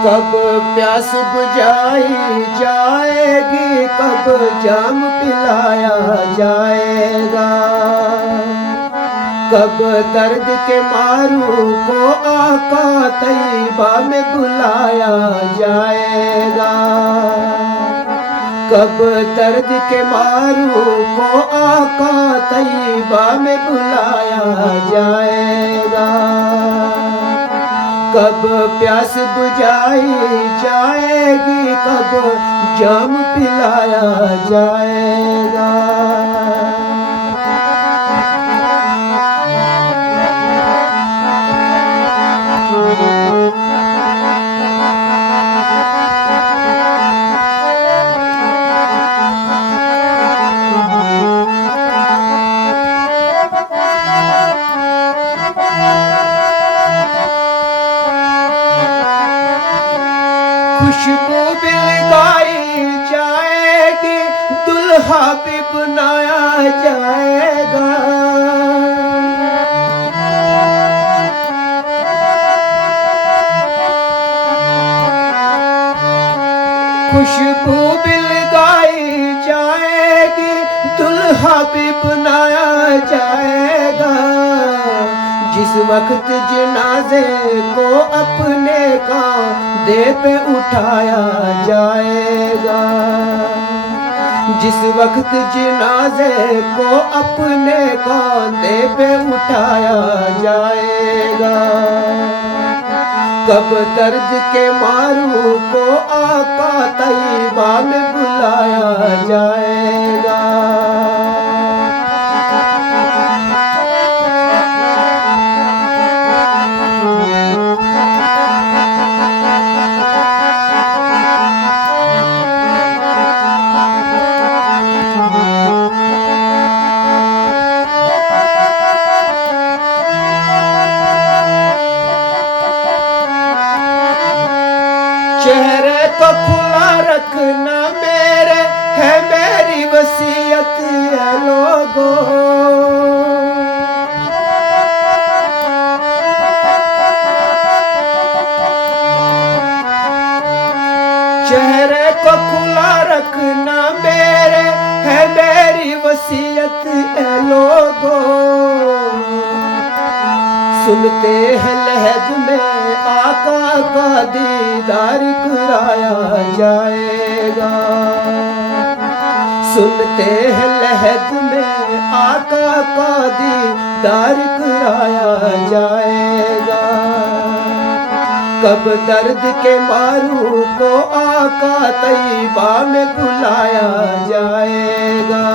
कब प्यास बुझाई जाएगी, कब जाम पिलाया जाएगा, कब दर्द के मारू को आका तैयबा में बुलाया जाएगा, कब दर्द के मारू को आका तैयबा में बुलाया जाएगा, कब प्यास बुझाई जाएगी, कब जाम पिलाया जाएगा। खुशबू भी लगाई जाएगी, दुल्हा भी बनाया जाएगा, खुशबू भी लगाई जाएगी, दुल्हा भी बनाया जाएगा। जिस वक्त जनाजे को अपने कांधे पे उठाया जाएगा, जिस वक्त जनाजे को अपने कांधे पे उठाया जाएगा, कब दर्द के मारू को आका तैयबा में बुलाया जाएगा। चेहरे को खुला रखना मेरे है मेरी वसीयत है लोगों, चेहरे को खुला रखना मेरे है मेरी वसीयत है लोगों। सुनते हैं लहद में आका का दीदार कराया जाएगा, सुनते हैं लहद में आका का दीदार कराया जाएगा, कब दर्द के मारू को आका तैयबा में बुलाया जाएगा।